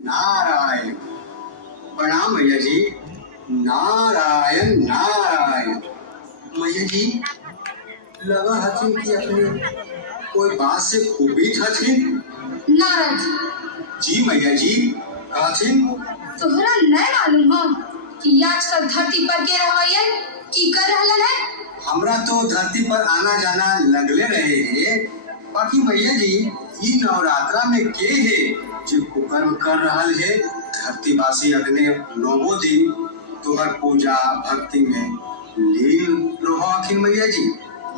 नारायण। प्रणाम भैया जी। नारायण नारायण। भैया जी लगा हथिन कि अपने कोई बात से कुपित हथिन। नारद जी भैया जी कहथिन। तोहरा नहीं मालूम हो कि आजकल धरती पर के रवैया की कर रहलन है। हमरा तो धरती पर आना जाना लगले रहे है। बाकी भैया जी ये नवरात्रा में के है जो कुकर्म कर रहल है। धरतीवासी अगने 9 दिन तोहर पूजा भक्ति में लीन रहो भैया जी।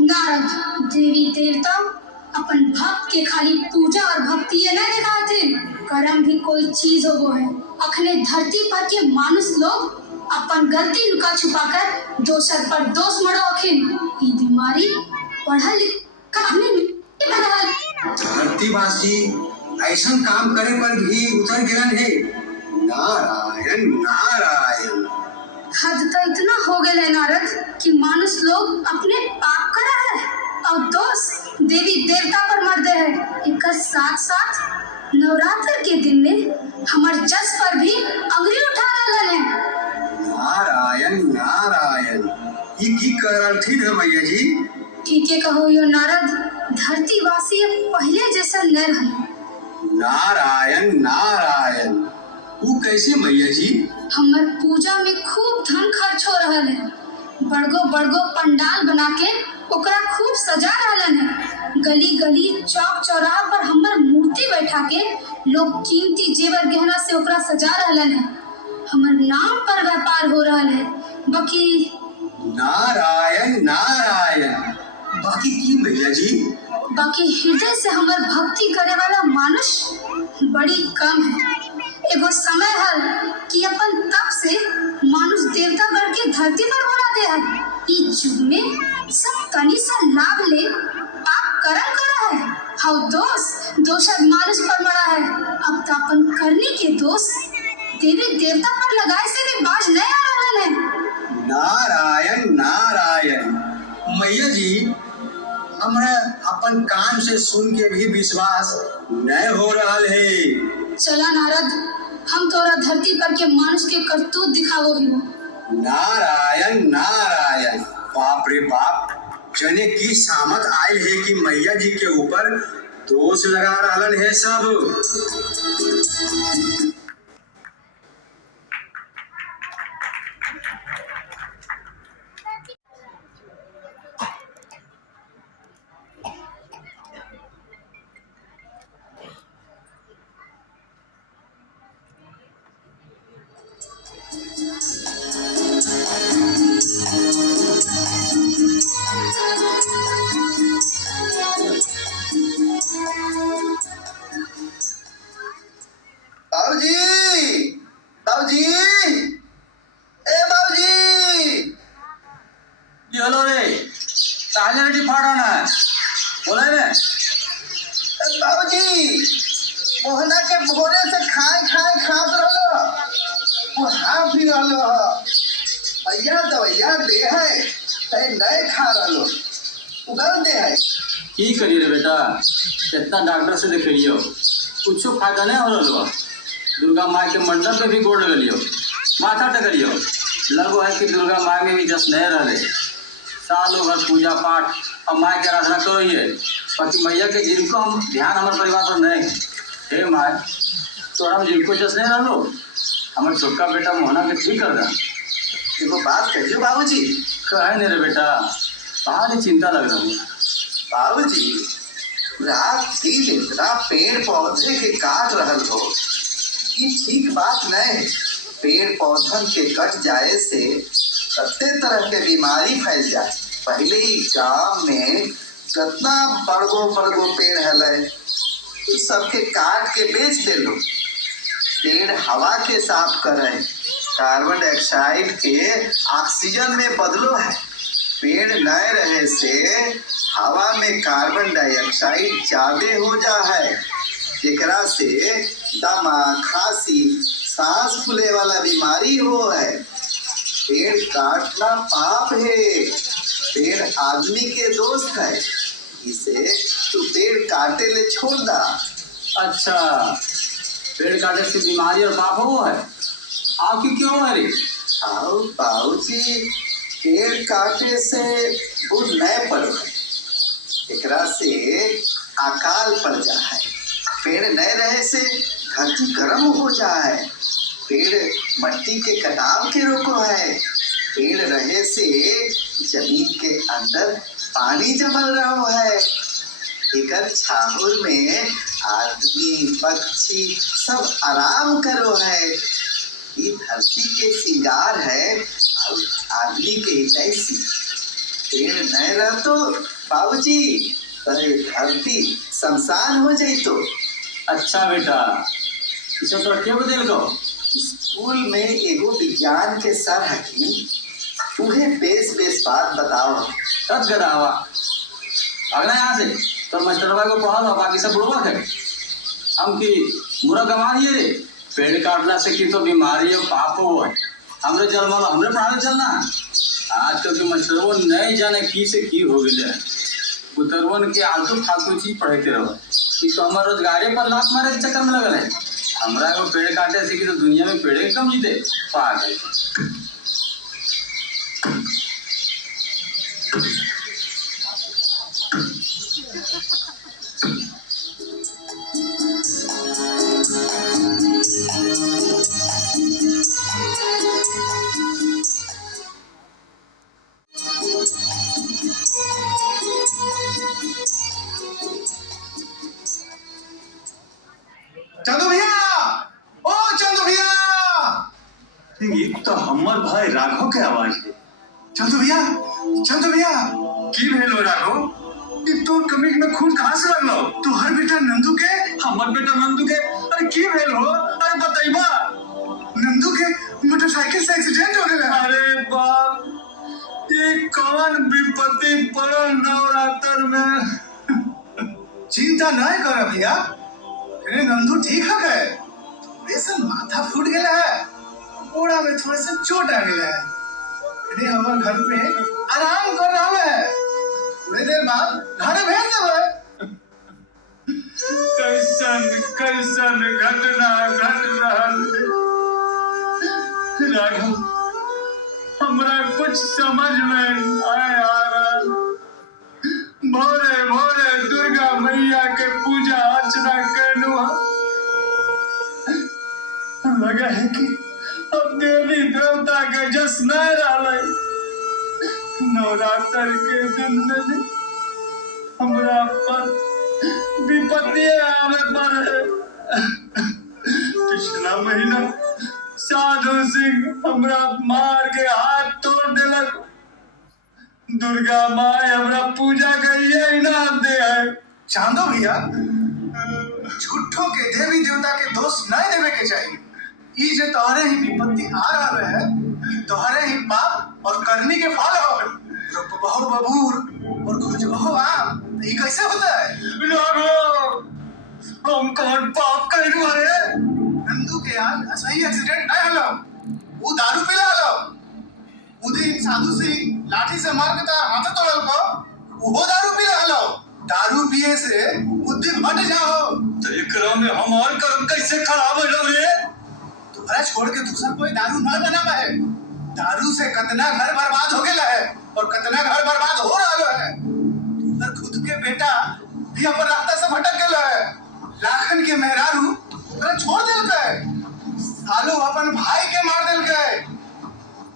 नारद देवी देवता अपन भक्त के खाली पूजा और भक्ति ये नहीं दिखाते, कर्म भी कोई चीज हो है। अखने धरती पर के मानुष लोग अपन गलती लुका छुपा कर दोसर पर दोष मरो अखिन। ये बीमारी पढ़ल लिखल धरतीवासी ऐसा काम करे पर भी उतर गिरन है। नारायण नारायण। हद तो इतना हो गए नारद कि मानुष लोग अपने पाप करा है और दोष देवी देवता पर मर दे है। एक साथ साथ नवरात्र के दिन में हमार जस पर भी अंगुली उठा रहा है। नारायण नारायण। ये की करथिन है भैया जी। ठीक है कहो यो नारद, धरतीवासी पहले जैसा न रहे। नारायण नारायण। वो कैसे भैया जी। हमार पूजा में खूब धन खर्च हो रहा है। बड़गो बड़गो पंडाल बना के ओकरा खूब सजा रहलन है। गली गली चौक चौराहा पर हमार मूर्ति बैठा के लोग कीमती जेवर गहना से ओकरा सजा रहलन है। हमार नाम पर व्यापार हो रहा है। बाकी नारायण नारायण। बाकी की भैया जी। बाकी हृदय से हमार भक्ति करे वाला मनुष्य बड़ी कम है। एगो समय हल कि अपन तप से मानुष देवता बन के धरती पर बना दे है। इस युग में सब तनी सा लाभ ले पाप करन करा है। हाउ दोषर मानुष पर मरा है। अब तो अपन करने के दोष देवी देवता पर लगाए से भी बाज नहीं आ रहा है। नारायण नारायण। मैया जी हमरा अपन कान से सुन के भी विश्वास नहीं हो रहा है। चला नारद हम तोरा धरती पर के मानुष के करतूत दिखावो भी। नारायण नारायण। बाप रे बाप। जने की सामत आयल है कि मैया जी के ऊपर दोष लगा रहलन है सब। मोहना के भोरे से खाए खात रहो। वो हाँ भी रहो भैया दवैया दे है नए खा रहो उधर दे है। की करिए बेटा, इतना डॉक्टर से देखियो कुछ फायदा नहीं हो रहा। दुर्गा माँ के मंडप पे भी गोड़ गलियो, माथा टकरियो। लगो है कि दुर्गा माँ में भी जस नहीं रहे। सालों भर पूजा पाठ और माँ की आराधना करोइए, बाकी मैया के जिनको हम ध्यान हमारे परिवार पर नहीं। हे माँ तो हम जिनको जस नहीं रहो। हमारे छोटका बेटा मोहना के ठीक कर दा। देखो बात कहिए बाबूजी। कहे नहीं रे बेटा, बाहर चिंता लग रहा है। बाबूजी रात दिन इतना पेड़ पौधे के काट रहल हो, ये ठीक बात नहीं। पेड़ पौधन के कट जाए से कत्ते तरह के बीमारी फैल जाए। पहले ही गांव में कितना बड़गो पेड़ है, तो सबके काट के बेच दे लो। पेड़ हवा के साफ करे, कार्बन डाइऑक्साइड के ऑक्सीजन में बदलो है। पेड़ न रहे से हवा में कार्बन डाइऑक्साइड ज्यादा हो जा है, जेकरा से दमा खांसी सांस फूले वाला बीमारी हो है। पेड़ काटना पाप है। पेड़ आदमी के दोस्त है, इसे तू पेड़ काटे ले छोड़ दा। अच्छा, पेड़ काटे से बीमारी और पाप हो है? आपकी क्यों है रे? आओ बाबूजी, पेड़ काटे से बुर नहीं पड़ो है, एकरा से अकाल पड़ जा है। पेड़ नहीं रहे से धरती गर्म हो जाए। पेड़ मट्टी के कटाव के रोको है। पेड़ रहे से जमीन के अंदर पानी जमल रहो है। एकर छाहुर में आदमी पक्षी सब आराम करो है। ये धरती के श्रृंगार है और आदमी के हितैषी। पेड़ नहीं रह तो बाबूजी अरे धरती शमशान हो जाई तो। अच्छा बेटा, इसे तो क्या बदल गो? स्कूल में एगो विज्ञान के सर हकीम उहे बेस बात बताओ। तब गदावा अगला यहाँ से तो मास्टरवा को पढ़ा दो, बाकी सब बुढ़वा है। हम की बुरा गंवा दिए रे, पेड़ काटना से की तो बीमारी और पाप हो है। हमरे जन्म हमरे पढ़ावे चलना। आजकल के मास्टरवा नहीं जाने की से की हो गए। बुतरवन के आलतू फालतू चीज पढ़ते रहो। तो हमारे रोजगारे पर लात मारे के चक्कर में लगल है। हमरा को पेड़ काटे से की तो दुनिया में पेड़े कम जीते पागल। चंदू भैया, ओ चंदू भैया, ये तो हमर भाई राघव के आवाज है। चंदू भैया, चंदू भैया, की भेलो राघव? ई तोर कमीज में खून कहाँ से लगलो? तोहर बेटा नंदू के, हमर बेटा नंदू के, अरे की भेल हो? अरे बताइबा। नंदू के मोटरसाइकिल से एक्सीडेंट हो गया। अरे बाप, ये कौन विपत्ति पड़ल नवरात्र में। चिंता नहीं कर भैया, अरे नंदू ठीक है गए। थोड़े से माथा फूट गया है, गोड़ा में थोड़े से चोट आ गया है। अरे हमारे घर पे आराम कर रहा है, थोड़ी देर बाद घर भेज देवे। कैसन कैसन घटना घट रहल है राघव, हमरा कुछ समझ में आए आ रहा। भोरे भोरे दुर्गा मैया के पूजा अर्चना करनु लगा है कि अब देवी देवता के जस नहीं रहा। नवरात्र के दिन में हमरा पर विपत्ति आवे पर पिछला महीना साधु सिंह हमरा मार के हाथ तोड़ देलक। दुर्गा माँ हमरा पूजा के ये इनाम दे है। चांदो भैया, झूठों के देवी देवता के दोष नहीं देवे के चाहिए। ये जो तोहरे ही विपत्ति आ रहा है, तोहरे ही पाप और करनी के फल हो। बहु बबूर और कुछ बहु आम, ये कैसे होता है? हम कौन पाप करू है? नंदू के यार सही एक्सीडेंट नहीं हलो, वो दारू पिला हलो। उदिन साधु सिंह लाठी से मार के तार हाथ तोड़ल को, वो दारू पिला हलो। दारू पिए से बुद्धि हट जाओ। तो एकरा में हमार कर्म कैसे खराब हो रे? तुम्हारा छोड़ के दूसरा कोई दारू न बनावा है। दारू से कितना घर बर्बाद हो गया है और कितना घर बर्बाद हो रहा है। तुम्हारा खुद के बेटा भी अपन रास्ता से भटक गया है। लाखन के मेहरारू ओकरा छोड़ देल के, सालो अपन भाई के मार देल के।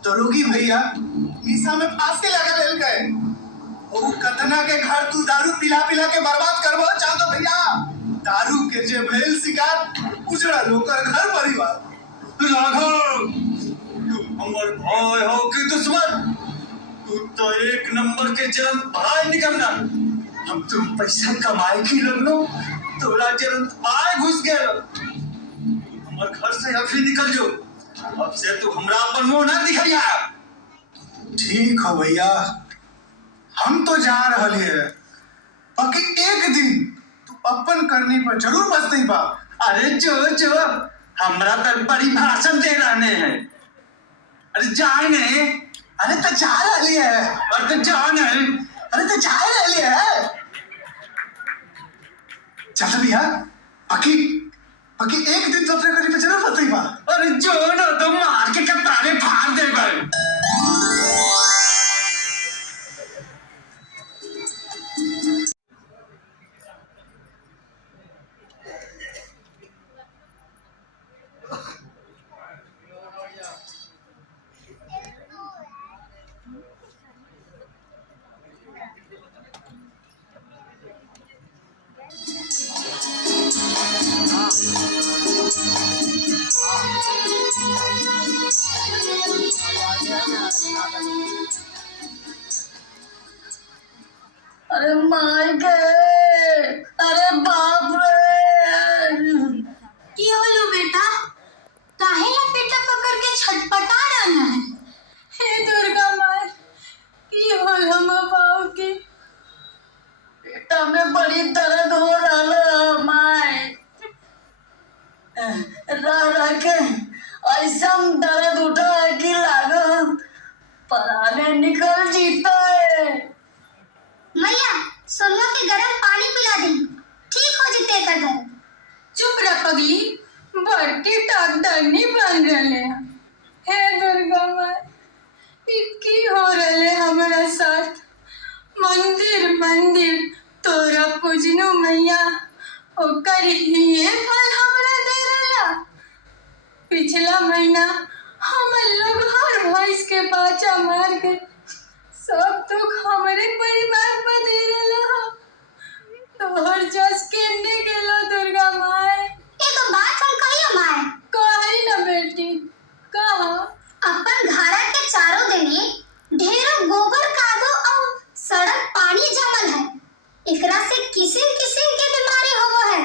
दरोगी भैया मीसा में फांसी लगा लेल के। और कतना के घर तू दारू पिला पिला के बर्बाद करबो चाहतो भैया। दारू के जे भेल शिकार उजड़ा लोकर घर परिवार। राघव, तू हमर भाई हो कि दुश्मन? तू तो एक नंबर के जन्म भाई निकलना। हम तुम पैसा कमाए की लगलो, तोरा जन्म पाए घुस गए। हमर घर से अभी निकल जो, अब से तू हमरा पर मुंह ना दिखाइया। ठीक हो भैया, हम तो जा रहे हैं, बाकी एक दिन तू अपन करनी पर जरूर बचते बा। अरे जो जो हमरा पर बड़ी भाषण दे रहे हैं। अरे जाए नहीं। अरे तो चाय ले ली है। अरे तो जाए नहीं। अरे तो चाय ले ली है। चल भैया पकी पकी एक दिन तो अपने गली पे चला पता ही बा। अरे जो ना तो मार के कतारे फाड़ दे भाई। अरे मार गए। अरे बाप रे। की होलो बेटा? काहे ला पेटा पकड़ के छटपटा रहना है? हे दुर्गा माई, की होल हम बाबू की पेटा में बड़ी दर्द हो रहा माई। रह रह के ऐसा दर्द उठा है कि लागो पराने निकल जीता है। मैया सोनुआ के गरम पानी पिला दी, ठीक हो जीते का दर्द। चुप रह पगली, बड़की डॉक्टर नहीं बन रहे। हे दुर्गा माई, की हो रहे हमारा साथ। मंदिर मंदिर तोरा पूजनो मैया, ओकर ये फल हमरा दे रहा। पिछला महीना हम लोग हर भैंस के बच्चा मार के सब दुख हमारे परिवार पर दे रहा। तोहर जस केने गेलो दुर्गा माई। एक बात हम कहियो माय, कही ना बेटी, कहा। अपन घरा के चारों देने ढेरों गोबर कादो और सड़क पानी जमल है। एकरा से किसिम किसिम के बीमारी होवो है।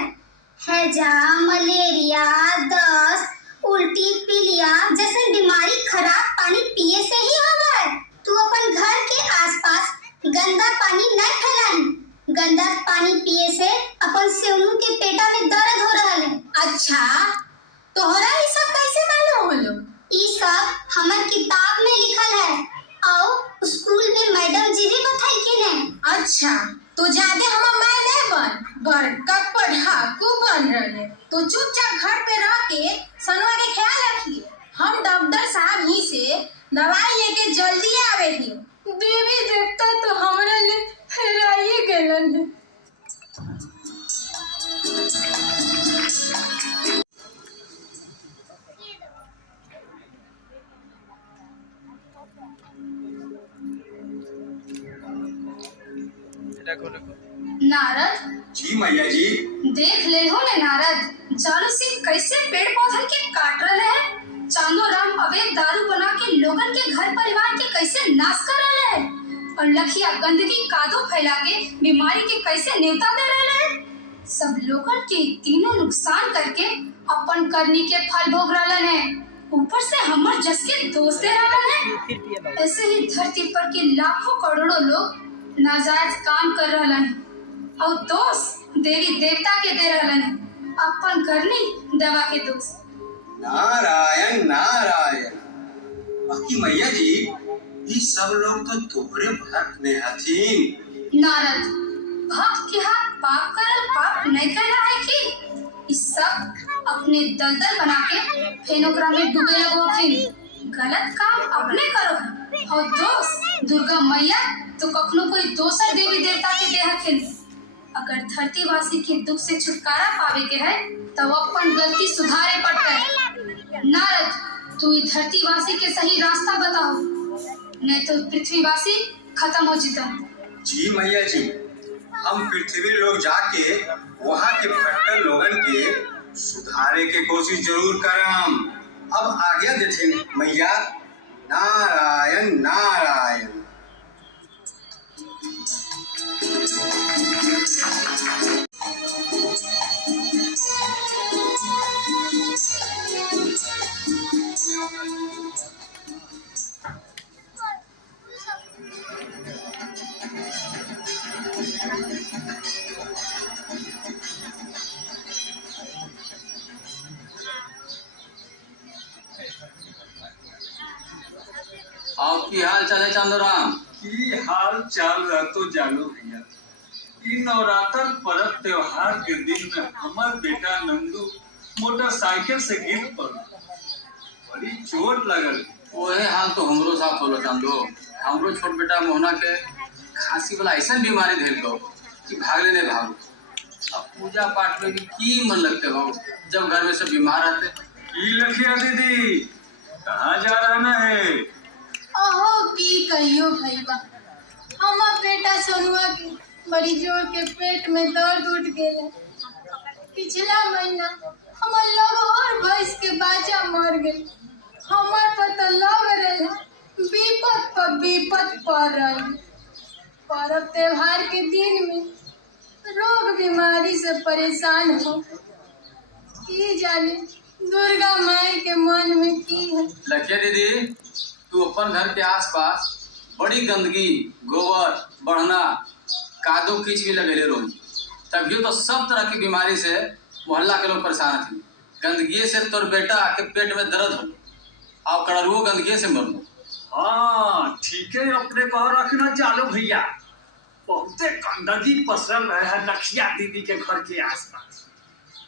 हैजा, मलेरिया, दस्त, उल्टी, पीलिया जैसे बीमारी खराब पानी पिए से ही होवो है। तू अपन घर के आसपास गंदा पानी न फैलाई। गंदा पानी पिए से अपन सेवनु के पेटा में दर्द हो रहा है। अच्छा, तोहरा ई सब कैसे मालूम होलो? ई सब हमर किताब में लिखल है और स्कूल में मैडम जी भी बताई कि ने। अच्छा, तो जादे हम मैं नहीं बड़का पढ़ाकू बन रहे। तो चुपचाप घर पे रह के सनुआ के ख्याल रखिए। हम डॉक्टर साहब ही से दवाई लेके जल्दी आवे थी। देवी देवता तो हमरा ले हेराइए गेलन है। नारद जी मैया जी। देख ले हो ने नारद, जानो सिंह कैसे पेड़ पौधन के काट रहे हैं। चांदो राम अवैध दारू बना के लोगन के घर परिवार के कैसे नाश कर रहे हैं और लखिया गंदगी कादो फैला के बीमारी के कैसे न्योता दे रहे हैं। सब लोगन के तीनों नुकसान करके अपन करनी के फल भोग रहे हैं। ऊपर से हमर जस के दोस्त दे रहे हैं। ऐसे ही धरती पर के लाखों करोड़ों लोग नाजायज काम कर रहे हैं और दोस्त देवी देवता के दे रहे हैं। अपन करनी दवा के दोस्त। नारायण नारायण। बाकी मैया जी ये सब लोग तो तोहरे भक्त में हथीन। नारद, भक्त के हाथ पाप करल पाप नहीं करना है कि इस सब अपने दलदल बना के फेनोकरा में डूबे लगो फिर गलत काम अपने करो और दोस्त दुर्गा मैया तो कखनो कोई दूसर देवी देवता के दे हथिन। अगर धरतीवासी के दुख से छुटकारा पावे के है तो अपन गलती सुधारे पड़ता। नारद, तू धरतीवासी के सही रास्ता बताओ, नहीं तो पृथ्वीवासी खत्म हो जीता। जी मैया जी, हम पृथ्वी लोग जाके वहाँ के भटकल लोगन के सुधारे के कोशिश जरूर करम। अब आज्ञा देते मैया। नारायण नारायण। की हाल चाल है चंदूराम? की हाल चाल रह तो जानो भैया। इ नवरात्र पर्व त्योहार के दिन में हमार बेटा नंदू मोटरसाइकिल से गिर पड़ा, बड़ी चोट लगल। ओहे हाल तो हमरो साथ होलो चंदू। हमरो छोट बेटा मोहना के खांसी वाला ऐसा बीमारी धैल दो कि भागले नहीं भागो। अब पूजा पाठ में भी की मन लगते बाबू जब घर में सब बीमार रहते। की लखिया दीदी कहाँ जा रहना है? अहो की कहियो भैया, हमार बेटा सोनुआ के बड़ी जोर के पेट में दर्द उठ गेले। पिछला महीना हमार लगहर भैंस के बच्चा मर गई। हमार पता लग रहे विपत पर विपत पड़ रही। पर्व त्योहार के दिन में रोग बीमारी से परेशान हो, की जाने दुर्गा माई के मन में की है। लखिया दीदी तू अपन घर के आसपास बड़ी गंदगी, गोबर, बढ़ना, कादो कीच भी लगेले रोज, तभी तो सब तरह की बीमारी से मोहल्ला के लोग परेशान थे। गंदगी से तोर बेटा के पेट में दर्द हो और कड़रुओ गंदगी से मरनो। हाँ ठीक है, अपने कह रखना चालो भैया। बहुते गंदगी पसरल रहे है लखिया दीदी के घर के आसपास।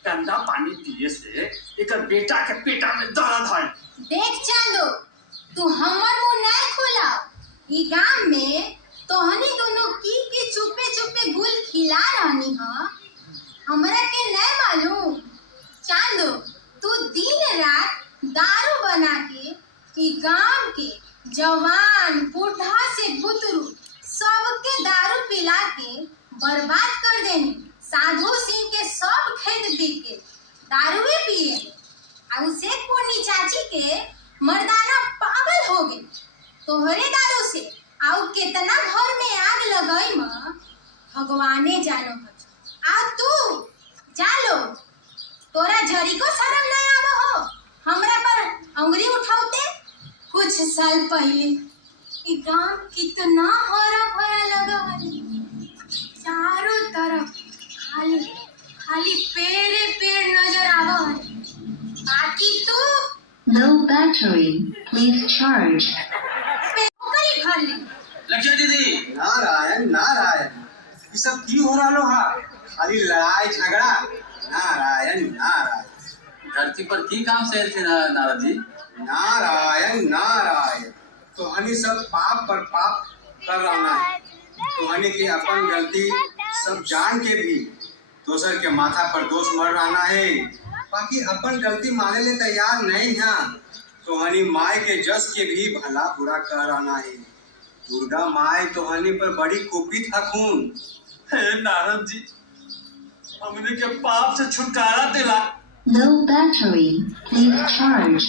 गंदा पानी पिए से एक बेटा के पेटा में दर्द है। देख चांदो, तू हमर मुंह नहीं खोला। ई गांव में तोहनी दोनों की चुपे चुपे गुल खिला रहनी ह, हमरा के नहीं मालूम। चांदो, तू दिन रात दारू बना के ई गांव के जवान बूढ़ा से बुतरू सबके दारू पिला के बर्बाद कर देनी। साधु सिंह के सब खेत बिक के दारूए पिए और उसे पूर्णी चाची के मर्दाना पागल हो गए तोहरे दारू से। और कितना घर में आग लगाई माँ भगवाने जानो। आ तू जालो, तोरा झरी को शर्म नहीं आवा हो हमरा पर अंगुरी उठाते। कुछ साल पहले ये गांव कितना हरा भरा लगा है, चारों तरफ खाली खाली पेड़ पेड़ नजर आवा है। बाकी तू No battery, please charge. पेड़ भर ले। लखिया दीदी नारायण नारायण, ये सब की हो रहा लो? हा खाली लड़ाई झगड़ा। नारायण नारायण, धरती पर की काम से थे नारद जी? नारायण नारायण, तो हनी सब पाप पर पाप कर रहा है। तो हनी की अपन गलती सब जान के भी दोसर के माथा पर दोष मर रहा है। बाकी अपन गलती माने ले तैयार नहीं है। तो हनी माई के जस के भी भला बुरा कर रहा है। दुर्गा माई तो हनी पर बड़ी कुपित हकून। हे नारद जी, हमने के पाप से छुटकारा दिला। No battery, please charge.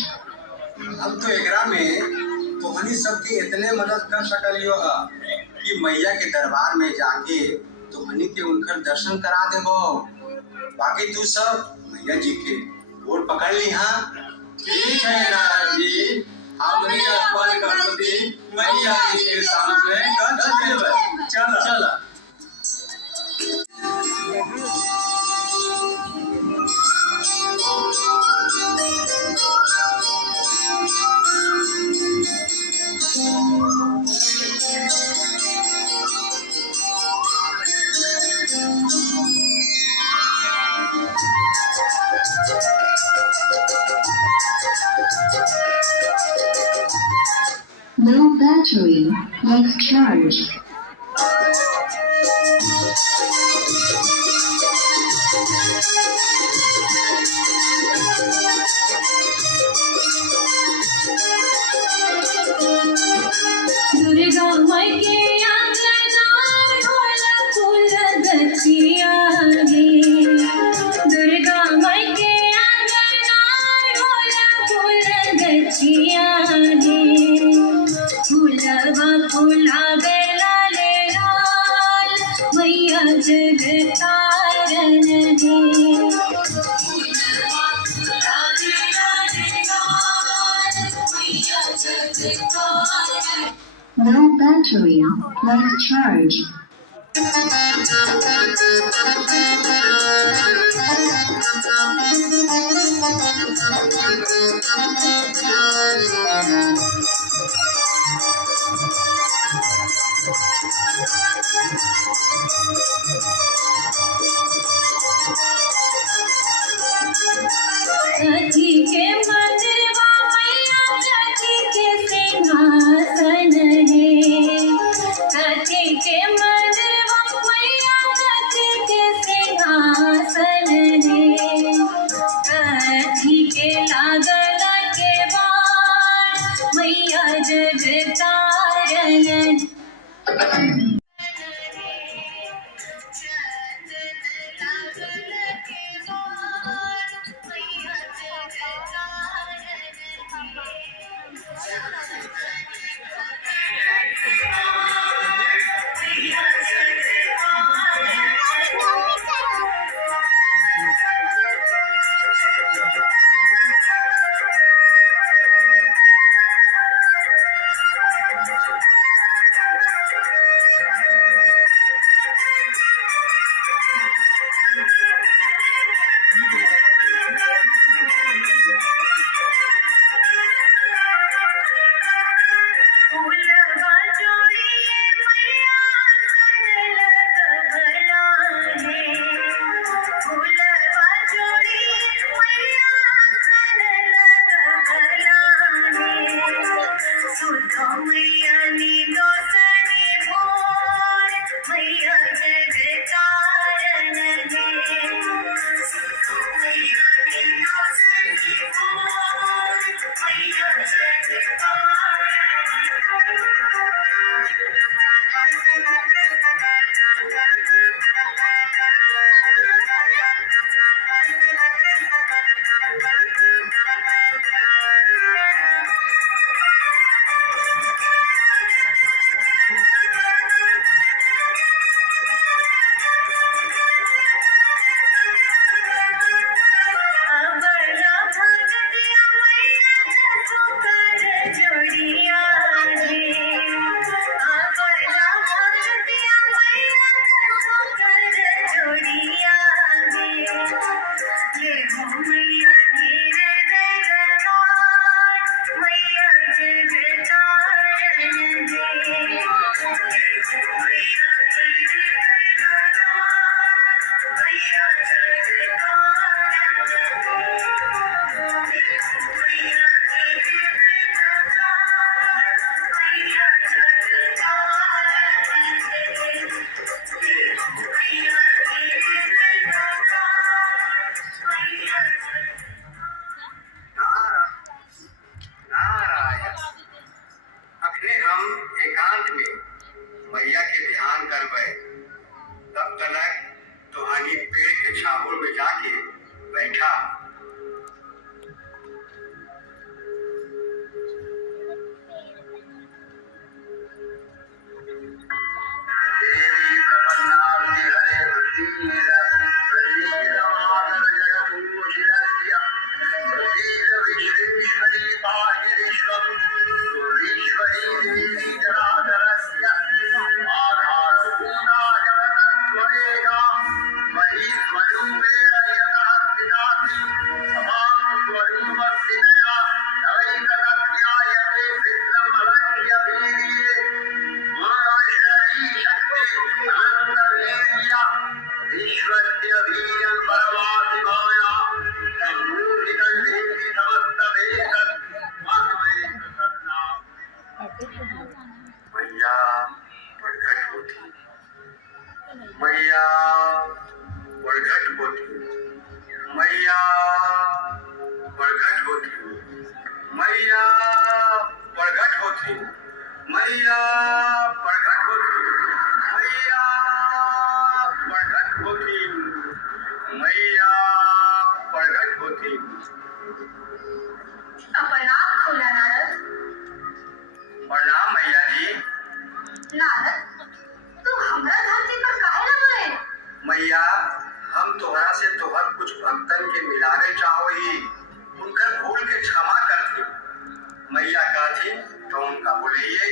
अब तो एकरा में तो हनी सबके इतने मदद कर सकलियो है कि मैया के दरबार में जाके तो हनी के उनकर दर्शन करा देबो। बाकी तू सब मैया जी के गोर पकड़ ली। हाँ ठीक है नारद जी, हमने अपन गलती मैया जी के सामने कर देबे। चल चल। No battery, please charge. Durga माई के आंगना होला फूल गछिया गे। दुर्गा माई के आंगना होला फूल गछिया गे। फूलवा फूलावे लाले लाल मैया जगतारन गे। फूलवा फूलावे लाले लाल मैया जगतारन। No battery, please charge. मैया का थी तो उनका बोलिए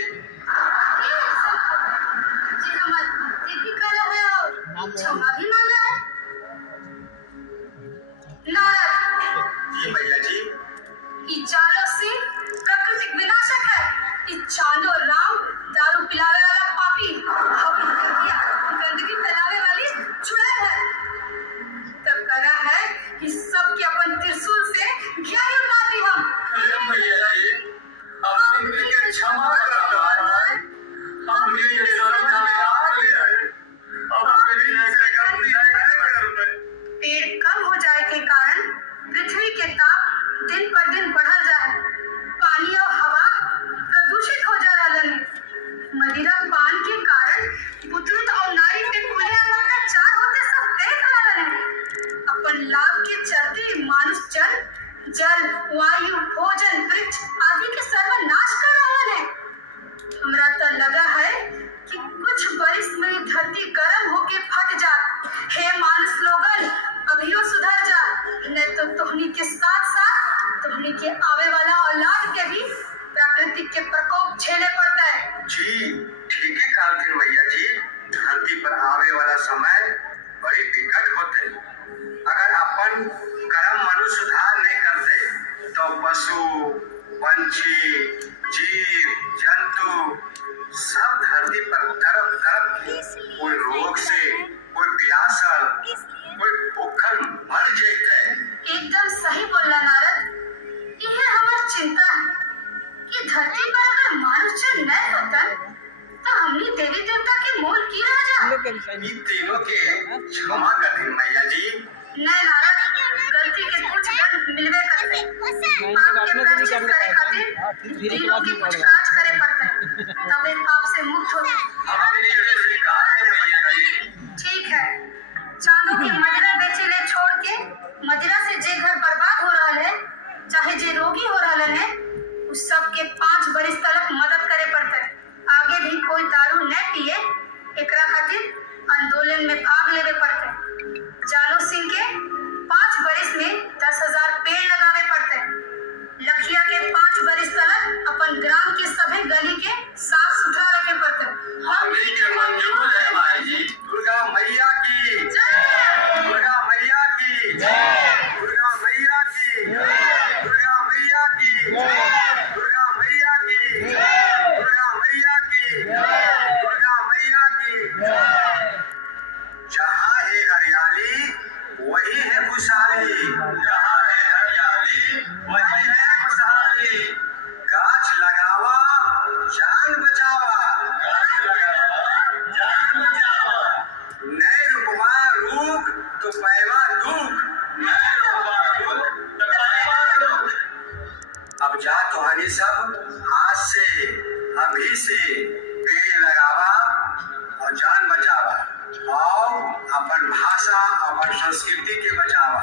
के भी प्रकृति के प्रकोप झेले पड़ता है। जी ठीक है कालथिन मैया जी, धरती पर आवे वाला समय बड़ी विकट होते। अगर अपन कर्म मनुष्य सुधार नहीं करते तो पशु पंछी जीव जंतु सब धरती पर तरफ तरफ कोई रोग से, कोई प्यासल, कोई भूखल मर जाते। एकदम सही बोला नारद। यह हमार चिंता है कि धरती पर अगर मनुष्य न होतन तो हमनी देवी देवता के मोल की रह जा। इन तीनों के क्षमा कर मैया जी। न नारद, गलती के कुछ दंड मिलवे करते। पाप के प्रायश्चित करे खातिर तीनों के कुछ काज करे पड़ते, तबे पाप से मुक्त होते। ठीक है, चांदों के मदिरा बेचे ले छोड़ के मदिरा से जे घर बर्बाद हो रहा है, चाहे जे रोगी हो रहा है, उस सब के 5 बरिस तक मदद करे पड़ते। आगे भी कोई दारू न पिए, एकरा खातिर आंदोलन में भाग लेवे पड़ते। जानो सिंह के 5 बरिस में 10,000 पेड़ लगावे पड़ते। लखिया के 5 बरिस तक अपन ग्राम के सभी गली के साफ सुथरा रखे पड़ते। हमनी के मंजूर है माई जी। दुर्गा मैया की जय, दुर्गा मैया की जय, दुर्गा मैया की जय, दुर्गा मैया की जय, दुर्गा मैया की जय, दुर्गा मैया की जय, दुर्गा मैया की जय। जहाँ है हरियाली वही है खुशहाली, जहाँ है हरियाली वही है खुशहाली। गाछ लगावा जान बचावा, गाछ लगावा जान बचावा। नए रुपवा रूख तो पैवा दुख, नए रुपवा रूख तो पैवा दुख। अब जा तुहानी सब आज से अभी से पेड़ लगावा और जान बचावा और अपन भाषा अपन संस्कृति के बचावा।